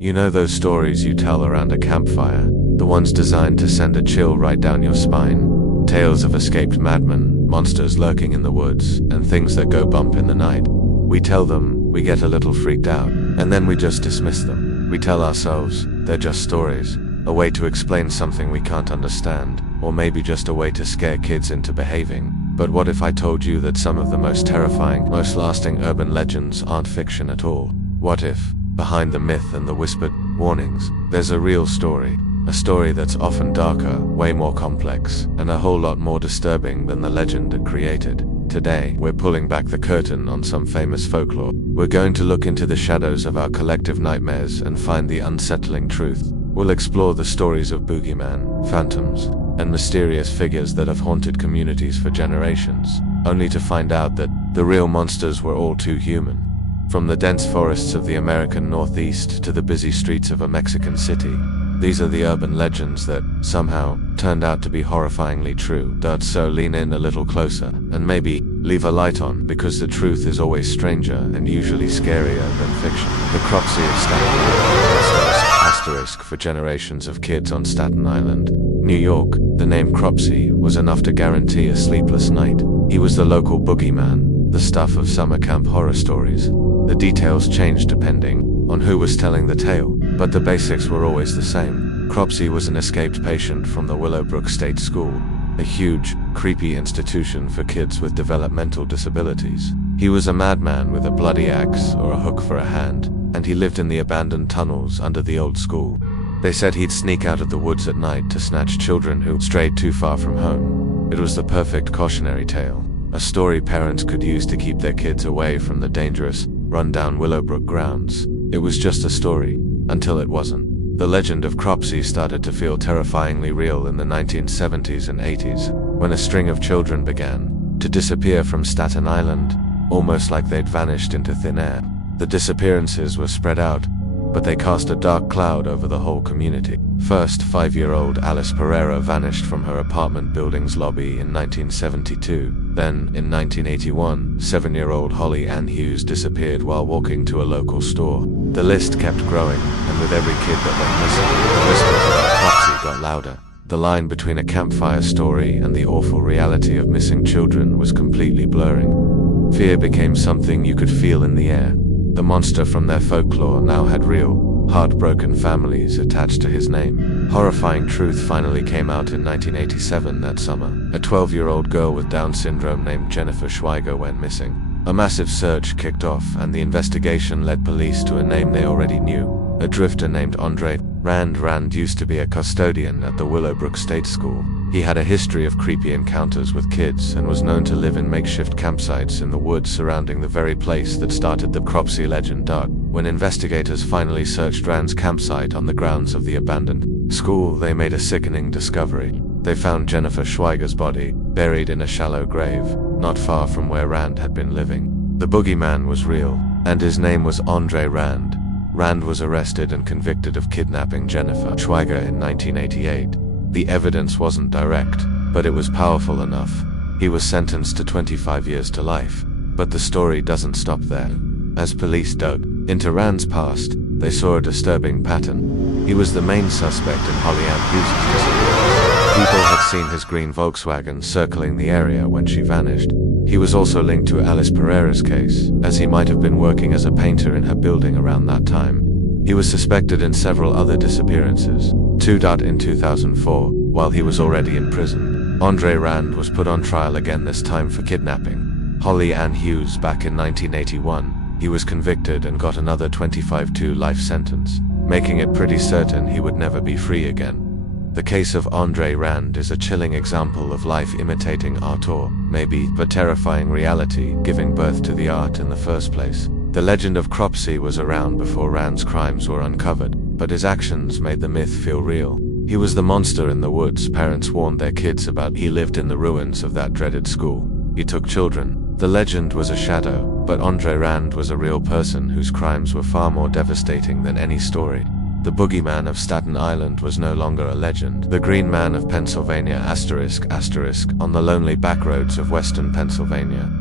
You know those stories you tell around a campfire? The ones designed to send a chill right down your spine? Tales of escaped madmen, monsters lurking in the woods, and things that go bump in the night. We tell them, we get a little freaked out, and then we just dismiss them. We tell ourselves, they're just stories, a way to explain something we can't understand, or maybe just a way to scare kids into behaving. But what if I told you that some of the most terrifying, most lasting urban legends aren't fiction at all? What if, behind the myth and the whispered warnings, there's a real story? A story that's often darker, way more complex, and a whole lot more disturbing than the legend it created. Today, we're pulling back the curtain on some famous folklore. We're going to look into the shadows of our collective nightmares and find the unsettling truth. We'll explore the stories of boogeyman, phantoms, and mysterious figures that have haunted communities for generations, only to find out that the real monsters were all too human. From the dense forests of the American Northeast to the busy streets of a Mexican city, these are the urban legends that, somehow, turned out to be horrifyingly true. So lean in a little closer, and maybe, leave a light on, because the truth is always stranger and usually scarier than fiction. The Cropsey of Staten Island, asterisk for generations of kids on Staten Island, New York. The name Cropsey was enough to guarantee a sleepless night. He was the local boogeyman, the stuff of summer camp horror stories. The details changed depending on who was telling the tale, but the basics were always the same. Cropsey was an escaped patient from the Willowbrook State School, a huge, creepy institution for kids with developmental disabilities. He was a madman with a bloody axe or a hook for a hand, and he lived in the abandoned tunnels under the old school. They said he'd sneak out of the woods at night to snatch children who strayed too far from home. It was the perfect cautionary tale, a story parents could use to keep their kids away from the dangerous, run-down Willowbrook grounds. It was just a story, until it wasn't. The legend of Cropsey started to feel terrifyingly real in the 1970s and 80s, when a string of children began to disappear from Staten Island, almost like they'd vanished into thin air. The disappearances were spread out, but they cast a dark cloud over the whole community. First, 5-year-old Alice Pereira vanished from her apartment building's lobby in 1972. Then, in 1981, 7-year-old Holly Ann Hughes disappeared while walking to a local store. The list kept growing, and with every kid that went missing, the whispers about Cropsey got louder. The line between a campfire story and the awful reality of missing children was completely blurring. Fear became something you could feel in the air. The monster from their folklore now had real, heartbroken families attached to his name. Horrifying truth finally came out in 1987 that summer. A 12-year-old girl with Down syndrome named Jennifer Schweiger went missing. A massive search kicked off, and the investigation led police to a name they already knew. A drifter named Andre Rand. Rand used to be a custodian at the Willowbrook State School. He had a history of creepy encounters with kids and was known to live in makeshift campsites in the woods surrounding the very place that started the Cropsey legend. When investigators finally searched Rand's campsite on the grounds of the abandoned school, they made a sickening discovery. They found Jennifer Schweiger's body, buried in a shallow grave, not far from where Rand had been living. The boogeyman was real, and his name was Andre Rand. Rand was arrested and convicted of kidnapping Jennifer Schweiger in 1988. The evidence wasn't direct, but it was powerful enough. He was sentenced to 25 years to life. But the story doesn't stop there. As police dug into Rand's past, they saw a disturbing pattern. He was the main suspect in Holly Ann Hughes' disappearance. People had seen his green Volkswagen circling the area when she vanished. He was also linked to Alice Pereira's case, as he might have been working as a painter in her building around that time. He was suspected in several other disappearances. In 2004, while he was already in prison, Andre Rand was put on trial again, this time for kidnapping Holly Ann Hughes back in 1981. He was convicted and got another 25-2 life sentence, making it pretty certain he would never be free again. The case of Andre Rand is a chilling example of life imitating art, or, maybe, the terrifying reality giving birth to the art in the first place. The legend of Cropsey was around before Rand's crimes were uncovered, but his actions made the myth feel real. He was the monster in the woods parents warned their kids about. He lived in the ruins of that dreaded school. He took children. The legend was a shadow, but Andre Rand was a real person whose crimes were far more devastating than any story. The boogeyman of Staten Island was no longer a legend. The Green Man of Pennsylvania *** on the lonely backroads of western Pennsylvania.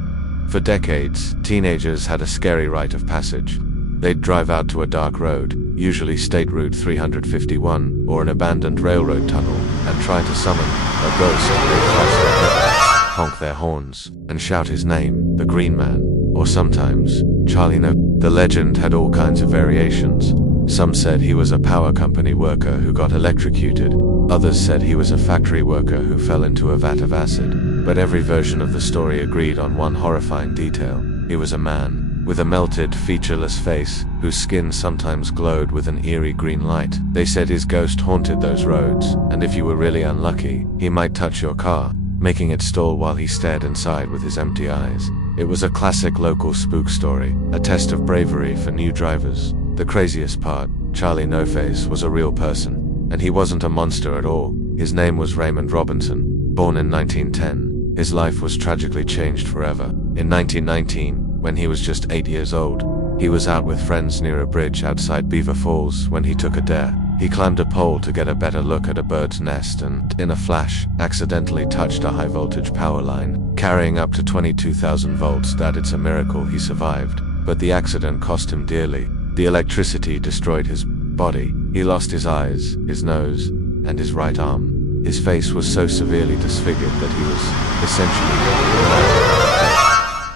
For decades, teenagers had a scary rite of passage. They'd drive out to a dark road, usually State Route 351 or an abandoned railroad tunnel, and try to summon a ghost. They'd flash their headlights, honk their horns, and shout his name, the Green Man, or sometimes Charlie No. The legend had all kinds of variations. Some said he was a power company worker who got electrocuted. Others said he was a factory worker who fell into a vat of acid. But every version of the story agreed on one horrifying detail. He was a man, with a melted, featureless face, whose skin sometimes glowed with an eerie green light. They said his ghost haunted those roads, and if you were really unlucky, he might touch your car, making it stall while he stared inside with his empty eyes. It was a classic local spook story, a test of bravery for new drivers. The craziest part, Charlie No Face was a real person, and he wasn't a monster at all. His name was Raymond Robinson. Born in 1910, his life was tragically changed forever. In 1919, when he was just 8 years old, he was out with friends near a bridge outside Beaver Falls when he took a dare. He climbed a pole to get a better look at a bird's nest and, in a flash, accidentally touched a high-voltage power line, carrying up to 22,000 volts. That it's a miracle he survived, but the accident cost him dearly. The electricity destroyed his body. He lost his eyes, his nose, and his right arm. His face was so severely disfigured that he was essentially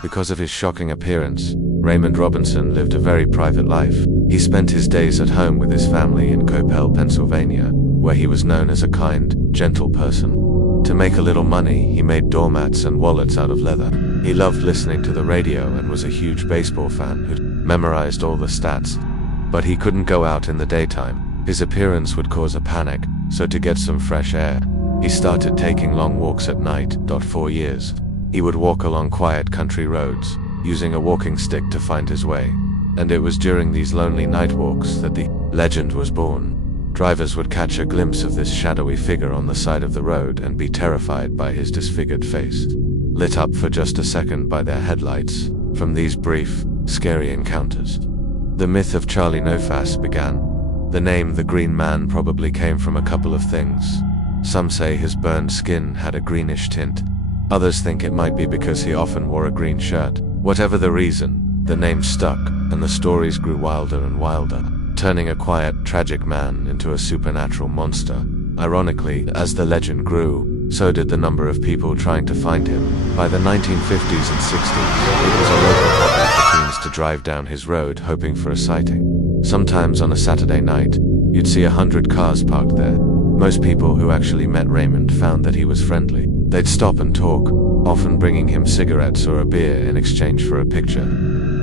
because of his shocking appearance. Raymond Robinson lived a very private life. He spent his days at home with his family in Coppell, Pennsylvania, where he was known as a kind, gentle person. To make a little money, he made doormats and wallets out of leather. He loved listening to the radio and was a huge baseball fan who'd memorized all the stats. But he couldn't go out in the daytime. His appearance would cause a panic, so to get some fresh air, he started taking long walks at night. 4 years. He would walk along quiet country roads, using a walking stick to find his way. And it was during these lonely night walks that the legend was born. Drivers would catch a glimpse of this shadowy figure on the side of the road and be terrified by his disfigured face, lit up for just a second by their headlights. From these brief, scary encounters, the myth of Charlie No Face began. The name the Green Man probably came from a couple of things. Some say his burned skin had a greenish tint. Others think it might be because he often wore a green shirt. Whatever the reason, the name stuck, and the stories grew wilder and wilder, turning a quiet, tragic man into a supernatural monster. Ironically, as the legend grew, so did the number of people trying to find him. By the 1950s and 60s, it was a local hobby for teens to drive down his road hoping for a sighting. Sometimes on a Saturday night, you'd see 100 cars parked there. Most people who actually met Raymond found that he was friendly. They'd stop and talk, often bringing him cigarettes or a beer in exchange for a picture.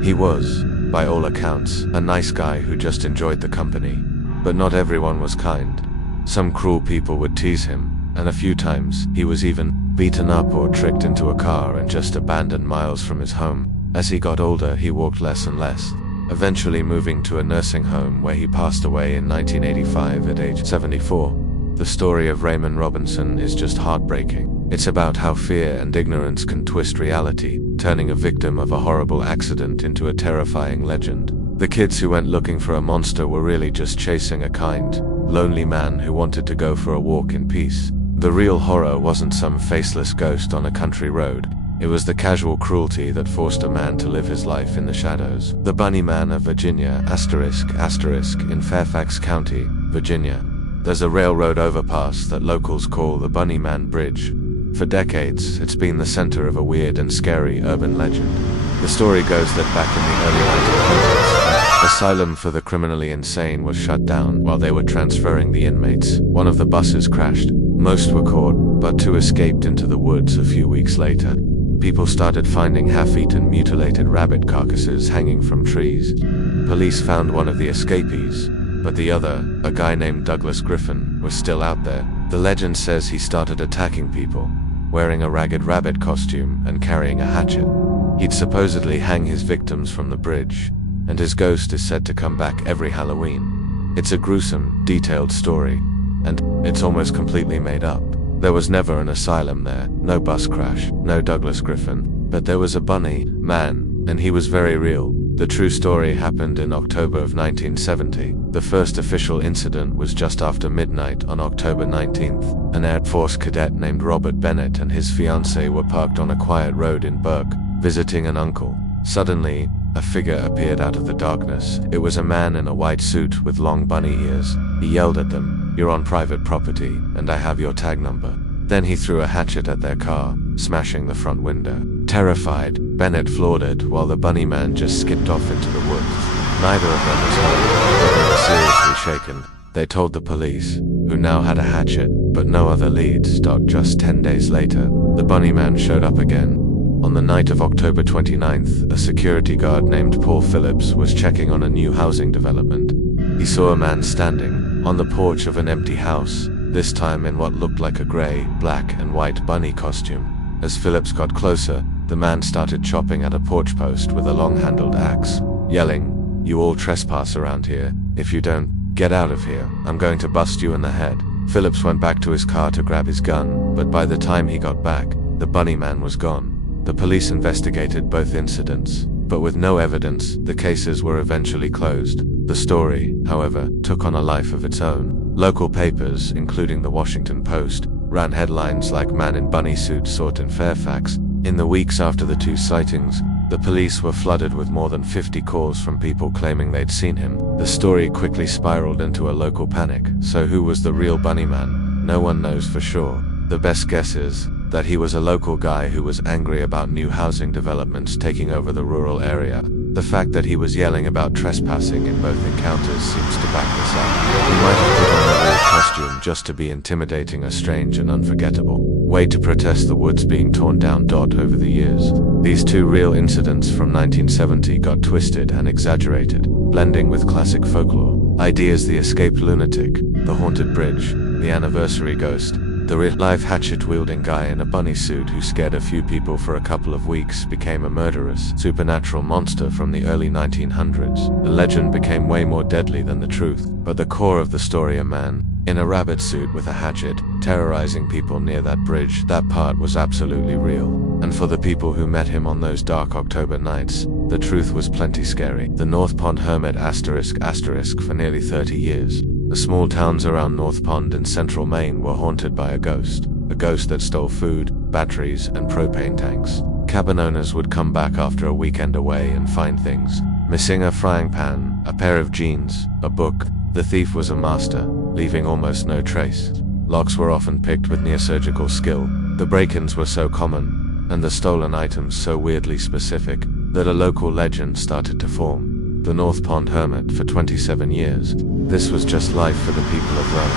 He was, by all accounts, a nice guy who just enjoyed the company. But not everyone was kind. Some cruel people would tease him, and a few times he was even beaten up or tricked into a car and just abandoned miles from his home. As he got older, he walked less and less, eventually moving to a nursing home where he passed away in 1985 at age 74. The story of Raymond Robinson is just heartbreaking. It's about how fear and ignorance can twist reality, turning a victim of a horrible accident into a terrifying legend. The kids who went looking for a monster were really just chasing a kind, lonely man who wanted to go for a walk in peace. The real horror wasn't some faceless ghost on a country road. It was the casual cruelty that forced a man to live his life in the shadows. The Bunny Man of Virginia, ***, in Fairfax County, Virginia. There's a railroad overpass that locals call the Bunny Man Bridge. For decades, it's been the center of a weird and scary urban legend. The story goes that back in the early 1900s, an asylum for the criminally insane was shut down while they were transferring the inmates. One of the buses crashed. Most were caught, but 2 escaped into the woods a few weeks later. People started finding half-eaten, mutilated rabbit carcasses hanging from trees. Police found one of the escapees, but the other, a guy named Douglas Griffin, was still out there. The legend says he started attacking people, wearing a ragged rabbit costume and carrying a hatchet. He'd supposedly hang his victims from the bridge, and his ghost is said to come back every Halloween. It's a gruesome, detailed story, and it's almost completely made up. There was never an asylum there, no bus crash, no Douglas Griffin, but there was a bunny man, and he was very real. The true story happened in October of 1970. The first official incident was just after midnight on October 19th. An Air Force cadet named Robert Bennett and his fiancée were parked on a quiet road in Burke, visiting an uncle. Suddenly, a figure appeared out of the darkness. It was a man in a white suit with long bunny ears. He yelled at them, "You're on private property, and I have your tag number." Then he threw a hatchet at their car, smashing the front window. Terrified, Bennett floored it while the bunny man just skipped off into the woods. Neither of them was hurt, but they were seriously shaken. They told the police, who now had a hatchet, but no other leads. Just 10 days later, the bunny man showed up again. On the night of October 29th, a security guard named Paul Phillips was checking on a new housing development. He saw a man standing on the porch of an empty house, this time in what looked like a gray, black, and white bunny costume. As Phillips got closer, the man started chopping at a porch post with a long-handled axe, yelling, "You all trespass around here. If you don't, get out of here. I'm going to bust you in the head." Phillips went back to his car to grab his gun, but by the time he got back, the bunny man was gone. The police investigated both incidents, but with no evidence, the cases were eventually closed. The story, however, took on a life of its own. Local papers, including the Washington Post, ran headlines like "Man in Bunny Suit Sought in Fairfax." In the weeks after the two sightings, the police were flooded with more than 50 calls from people claiming they'd seen him. The story quickly spiraled into a local panic. So who was the real bunny man? No one knows for sure. The best guess is that he was a local guy who was angry about new housing developments taking over the rural area. The fact that he was yelling about trespassing in both encounters seems to back this up. He might have put on a real costume just to be intimidating, a strange and unforgettable way to protest the woods being torn down. Over the years, these two real incidents from 1970 got twisted and exaggerated, blending with classic folklore ideas: the escaped lunatic, the haunted bridge, the anniversary ghost. The real-life hatchet-wielding guy in a bunny suit who scared a few people for a couple of weeks became a murderous, supernatural monster from the early 1900s. The legend became way more deadly than the truth, but the core of the story, a man in a rabbit suit with a hatchet, terrorizing people near that bridge, that part was absolutely real. And for the people who met him on those dark October nights, the truth was plenty scary. The North Pond Hermit ***. For nearly 30 years, the small towns around North Pond in central Maine were haunted by a ghost that stole food, batteries, and propane tanks. Cabin owners would come back after a weekend away and find things missing: a frying pan, a pair of jeans, a book. The thief was a master, leaving almost no trace. Locks were often picked with near-surgical skill. The break-ins were so common, and the stolen items so weirdly specific, that a local legend started to form. The North Pond Hermit. For 27 years, this was just life for the people of Rome.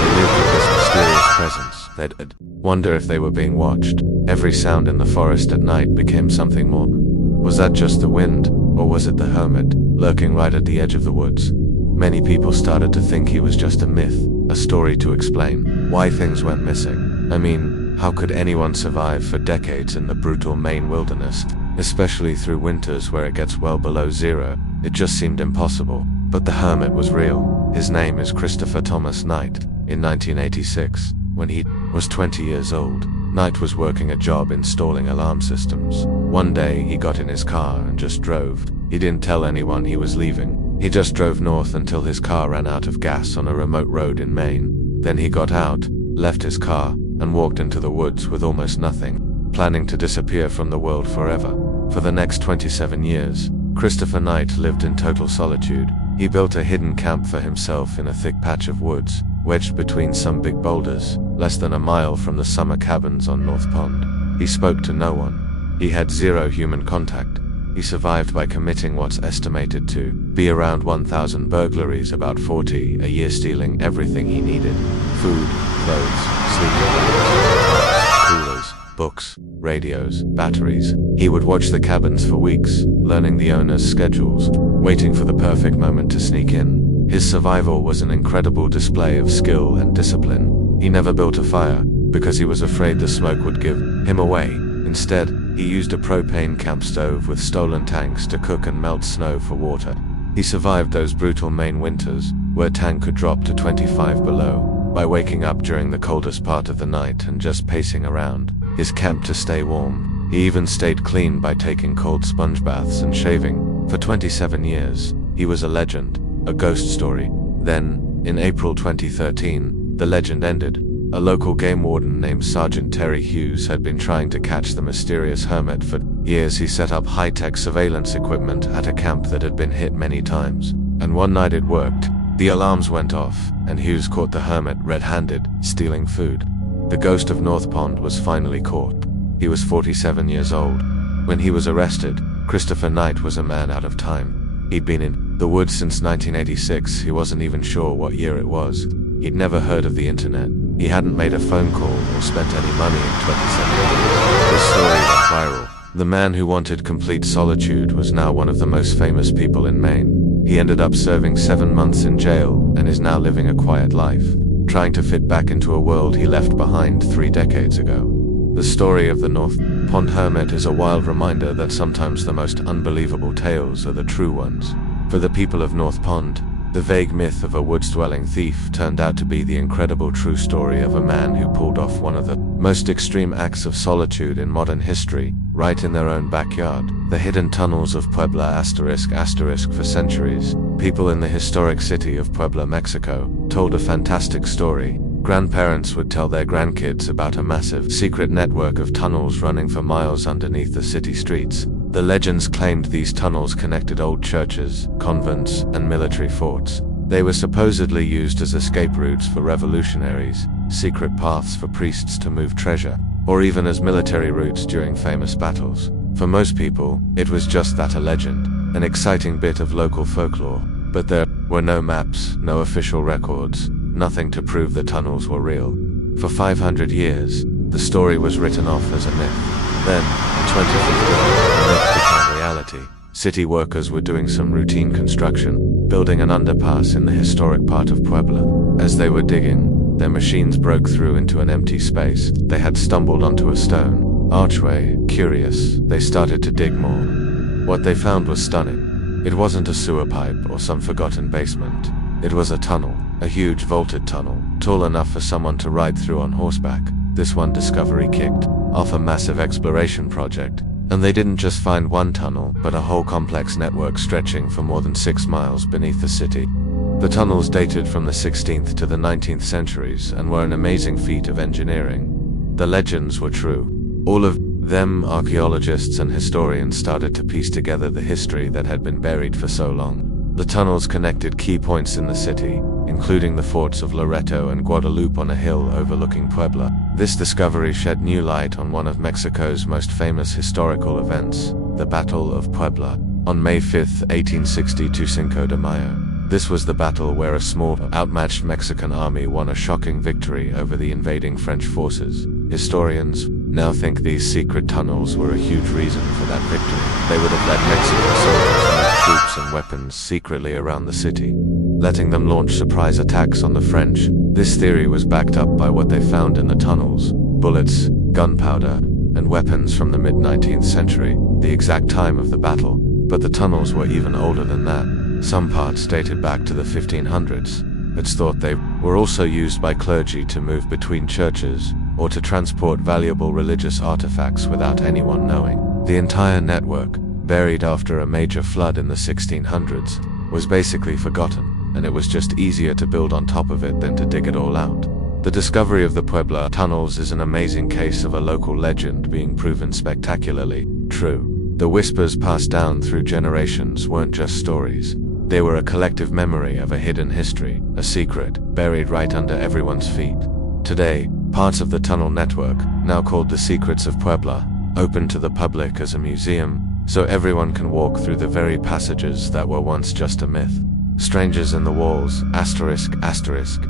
They lived with this mysterious presence. They'd wonder if they were being watched. Every sound in the forest at night became something more. Was that just the wind, or was it the hermit, lurking right at the edge of the woods? Many people started to think he was just a myth, a story to explain why things went missing. I mean, how could anyone survive for decades in the brutal Maine wilderness, especially through winters where it gets well below zero? It just seemed impossible. But the hermit was real. His name is Christopher Thomas Knight. In 1986, when he was 20 years old, Knight was working a job installing alarm systems. One day he got in his car and just drove. He didn't tell anyone he was leaving. He just drove north until his car ran out of gas on a remote road in Maine. Then he got out, left his car, and walked into the woods with almost nothing, planning to disappear from the world forever. For the next 27 years, Christopher Knight lived in total solitude. He built a hidden camp for himself in a thick patch of woods, wedged between some big boulders, less than a mile from the summer cabins on North Pond. He spoke to no one. He had zero human contact. He survived by committing what's estimated to be around 1,000 burglaries, about 40 a year, stealing everything he needed: food, clothes, sleeping bags, coolers, books, radios, batteries. He would watch the cabins for weeks, learning the owners' schedules, waiting for the perfect moment to sneak in. His survival was an incredible display of skill and discipline. He never built a fire, because he was afraid the smoke would give him away. Instead, he used a propane camp stove with stolen tanks to cook and melt snow for water. He survived those brutal Maine winters, where tank could drop to 25 below, by waking up during the coldest part of the night and just pacing around his camp to stay warm. He even stayed clean by taking cold sponge baths and shaving. For 27 years, he was a legend, a ghost story. Then, in April 2013, the legend ended. A local game warden named Sergeant Terry Hughes had been trying to catch the mysterious hermit for years. He set up high-tech surveillance equipment at a camp that had been hit many times. And one night it worked. The alarms went off, and Hughes caught the hermit red-handed, stealing food. The ghost of North Pond was finally caught. He was 47 years old. When he was arrested, Christopher Knight was a man out of time. He'd been in the woods since 1986. He wasn't even sure what year it was. He'd never heard of the internet. He hadn't made a phone call or spent any money in 27 years. His story went viral. The man who wanted complete solitude was now one of the most famous people in Maine. He ended up serving 7 months in jail and is now living a quiet life, trying to fit back into a world he left behind 3 decades ago. The story of the North Pond Hermit is a wild reminder that sometimes the most unbelievable tales are the true ones. For the people of North Pond, the vague myth of a woods-dwelling thief turned out to be the incredible true story of a man who pulled off one of the most extreme acts of solitude in modern history, right in their own backyard. The hidden tunnels of Puebla ***. For centuries, people in the historic city of Puebla, Mexico, told a fantastic story. Grandparents would tell their grandkids about a massive, secret network of tunnels running for miles underneath the city streets. The legends claimed these tunnels connected old churches, convents, and military forts. They were supposedly used as escape routes for revolutionaries, secret paths for priests to move treasure, or even as military routes during famous battles. For most people, it was just that, a legend, an exciting bit of local folklore. But there were no maps, no official records, nothing to prove the tunnels were real. For 500 years, the story was written off as a myth. Then, in 2015, the myth became reality. City workers were doing some routine construction, building an underpass in the historic part of Puebla. As they were digging, their machines broke through into an empty space. They had stumbled onto a stone archway. Curious, they started to dig more. What they found was stunning. It wasn't a sewer pipe or some forgotten basement. It was a tunnel, a huge vaulted tunnel, tall enough for someone to ride through on horseback. This one discovery kicked off a massive exploration project, and they didn't just find one tunnel, but a whole complex network stretching for more than 6 miles beneath the city. The tunnels dated from the 16th to the 19th centuries and were an amazing feat of engineering. The legends were true. All of them, archaeologists and historians started to piece together the history that had been buried for so long. The tunnels connected key points in the city, including the forts of Loreto and Guadalupe on a hill overlooking Puebla. This discovery shed new light on one of Mexico's most famous historical events, the Battle of Puebla, on May 5, 1862, Cinco de Mayo. This was the battle where a small, outmatched Mexican army won a shocking victory over the invading French forces. Historians now think these secret tunnels were a huge reason for that victory. They would have let Mexican soldiers move troops and weapons secretly around the city, letting them launch surprise attacks on the French. This theory was backed up by what they found in the tunnels: bullets, gunpowder, and weapons from the mid-19th century, the exact time of the battle. But the tunnels were even older than that. Some parts dated back to the 1500s. It's thought they were also used by clergy to move between churches, or to transport valuable religious artifacts without anyone knowing. The entire network, buried after a major flood in the 1600s, was basically forgotten, and it was just easier to build on top of it than to dig it all out. The discovery of the Puebla tunnels is an amazing case of a local legend being proven spectacularly true. The whispers passed down through generations weren't just stories. They were a collective memory of a hidden history, a secret, buried right under everyone's feet. Today, parts of the tunnel network, now called the Secrets of Puebla, open to the public as a museum, so everyone can walk through the very passages that were once just a myth. Strangers in the walls, asterisk,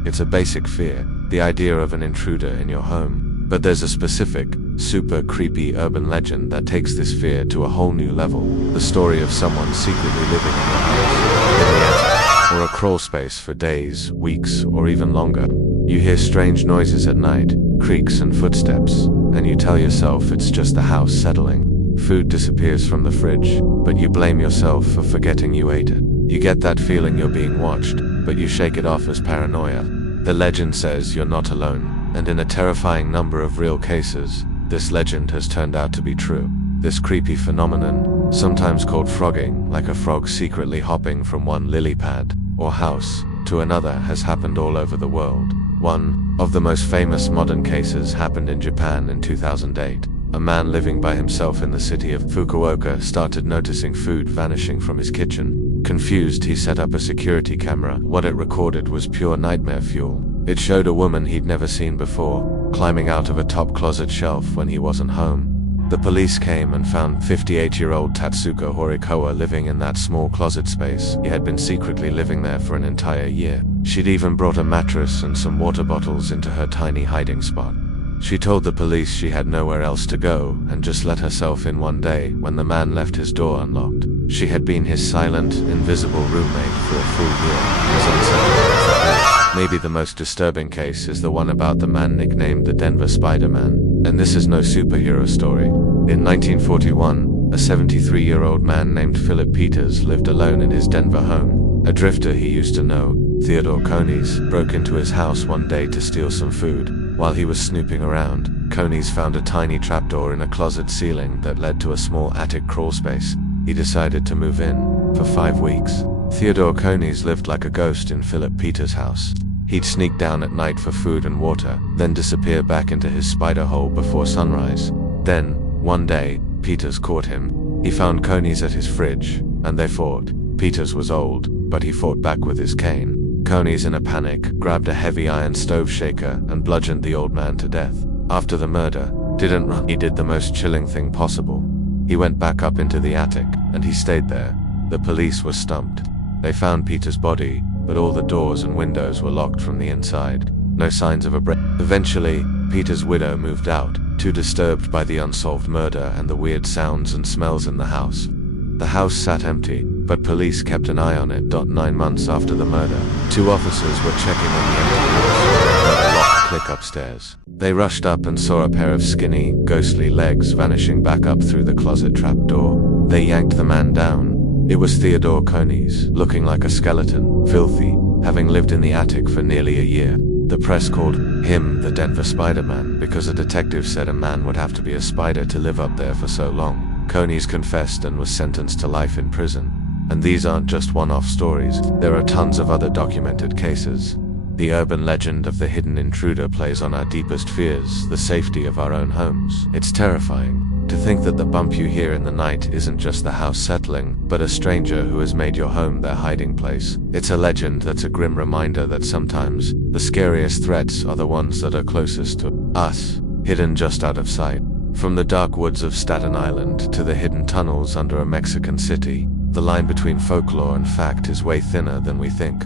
it's a basic fear, the idea of an intruder in your home. But there's a specific, super creepy urban legend that takes this fear to a whole new level. The story of someone secretly living in your house, in the attic, or a crawl space for days, weeks, or even longer. You hear strange noises at night, creaks and footsteps, and you tell yourself it's just the house settling. Food disappears from the fridge, but you blame yourself for forgetting you ate it. You get that feeling you're being watched, but you shake it off as paranoia. The legend says you're not alone, and in a terrifying number of real cases, this legend has turned out to be true. This creepy phenomenon, sometimes called frogging, like a frog secretly hopping from one lily pad or house to another, has happened all over the world. One of the most famous modern cases happened in Japan in 2008. A man living by himself in the city of Fukuoka started noticing food vanishing from his kitchen. Confused, he set up a security camera. What it recorded was pure nightmare fuel. It showed a woman he'd never seen before, climbing out of a top closet shelf when he wasn't home. The police came and found 58-year-old Tatsuko Horikawa living in that small closet space. He had been secretly living there for an entire year. She'd even brought a mattress and some water bottles into her tiny hiding spot. She told the police she had nowhere else to go and just let herself in one day when the man left his door unlocked. She had been his silent, invisible roommate for a full year. As unsettling as that is, maybe the most disturbing case is the one about the man nicknamed the Denver Spider-Man. And this is no superhero story. In 1941, a 73-year-old man named Philip Peters lived alone in his Denver home. A drifter he used to know, Theodore Conies, broke into his house one day to steal some food. While he was snooping around, Conies found a tiny trapdoor in a closet ceiling that led to a small attic crawl space. He decided to move in. For 5 weeks, Theodore Conies lived like a ghost in Philip Peters' house. He'd sneak down at night for food and water, then disappear back into his spider hole before sunrise. Then, one day, Peters caught him. He found Conies at his fridge, and they fought. Peters was old, but he fought back with his cane. Conies, in a panic, grabbed a heavy iron stove shaker and bludgeoned the old man to death. After the murder, didn't run. He did the most chilling thing possible. He went back up into the attic, and he stayed there. The police were stumped. They found Peters' body, but all the doors and windows were locked from the inside. No signs of a break. Eventually, Peters' widow moved out, too disturbed by the unsolved murder and the weird sounds and smells in the house. The house sat empty, but police kept an eye on it. 9 months after the murder, 2 officers were checking on the empty house when a locked click upstairs. They rushed up and saw a pair of skinny, ghostly legs vanishing back up through the closet trapdoor. They yanked the man down. It was Theodore Conies, looking like a skeleton, filthy, having lived in the attic for nearly a year. The press called him the Denver Spider-Man because a detective said a man would have to be a spider to live up there for so long. Conies confessed and was sentenced to life in prison. And these aren't just one-off stories, there are tons of other documented cases. The urban legend of the hidden intruder plays on our deepest fears, the safety of our own homes. It's terrifying to think that the bump you hear in the night isn't just the house settling, but a stranger who has made your home their hiding place. It's a legend that's a grim reminder that sometimes the scariest threats are the ones that are closest to us, hidden just out of sight. From the dark woods of Staten Island to the hidden tunnels under a Mexican city, the line between folklore and fact is way thinner than we think.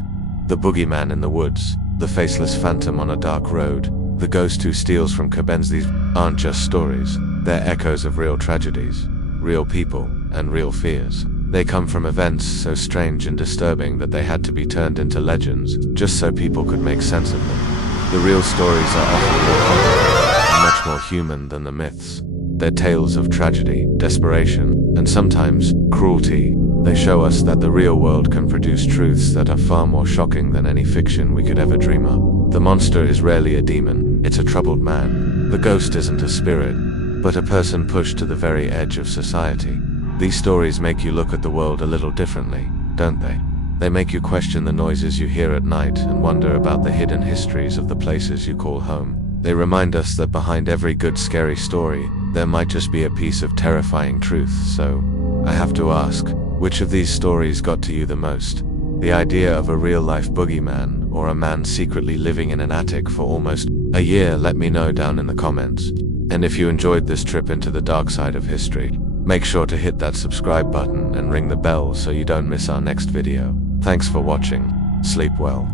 The boogeyman in the woods, the faceless phantom on a dark road, the ghost who steals from cabins, these aren't just stories. They're echoes of real tragedies, real people, and real fears. They come from events so strange and disturbing that they had to be turned into legends, just so people could make sense of them. The real stories are often more complicated and much more human than the myths. They're tales of tragedy, desperation, and sometimes cruelty. They show us that the real world can produce truths that are far more shocking than any fiction we could ever dream up. The monster is rarely a demon, it's a troubled man. The ghost isn't a spirit, but a person pushed to the very edge of society. These stories make you look at the world a little differently, don't they? They make you question the noises you hear at night and wonder about the hidden histories of the places you call home. They remind us that behind every good scary story, there might just be a piece of terrifying truth. So, I have to ask, which of these stories got to you the most? The idea of a real-life boogeyman, or a man secretly living in an attic for almost a year? Let me know down in the comments. And if you enjoyed this trip into the dark side of history, make sure to hit that subscribe button and ring the bell so you don't miss our next video. Thanks for watching. Sleep well.